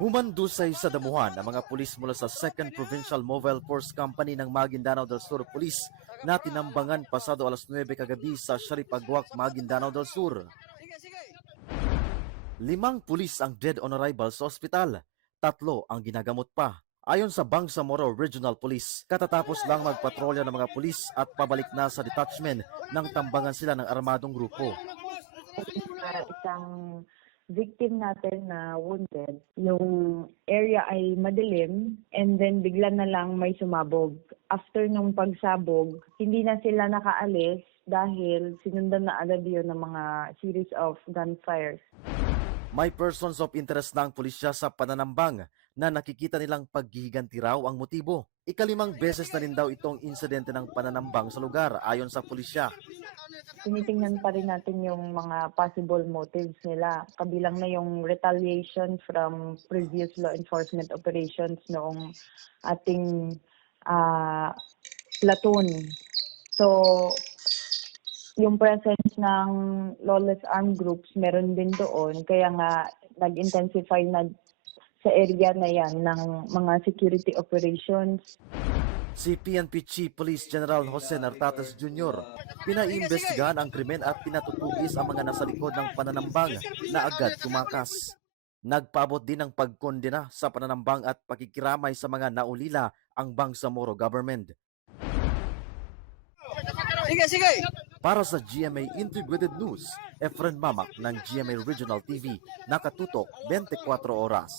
Humandusay sa damuhan ang mga pulis mula sa 2nd Provincial Mobile Force Company ng Maguindanao del Sur Police na tinambangan pasado alas 9 kagabi sa Sharip Agwak, Maguindanao del Sur. 5 pulis ang dead on arrival sa ospital, 3 ang ginagamot pa. Ayon sa Bangsamoro Regional Police, katatapos lang magpatrolya ng mga pulis at pabalik na sa detachment nang tambangan sila ng armadong grupo. Isang victim natin na wounded, yung area ay madilim and then bigla na lang may sumabog. After nung pagsabog, hindi na sila nakaalis dahil sinundan na agad yun ng mga series of gunfires. May persons of interest na ang pulisya sa pananambang na nakikita nilang paghihiganti raw ang motibo. 5 beses na rin daw itong insidente ng pananambang sa lugar ayon sa pulisya. Tinitingnan pa rin natin yung mga possible motives nila. Kabilang na yung retaliation from previous law enforcement operations noong ating platoon. So, yung presence ng lawless armed groups meron din doon. Kaya nga, nag-intensify na sa area na yan ng mga security operations. Si PNP Chief Police General Jose Nartates Jr. pinaimbestigahan ang krimen at pinatutugis ang mga nasa likod ng pananambang na agad tumakas. Nagpaabot din ng pagkondena sa pananambang at pakikiramay sa mga naulila ang Bangsamoro government. Para sa GMA Integrated News, Efren Mamak ng GMA Regional TV, nakatutok 24 oras.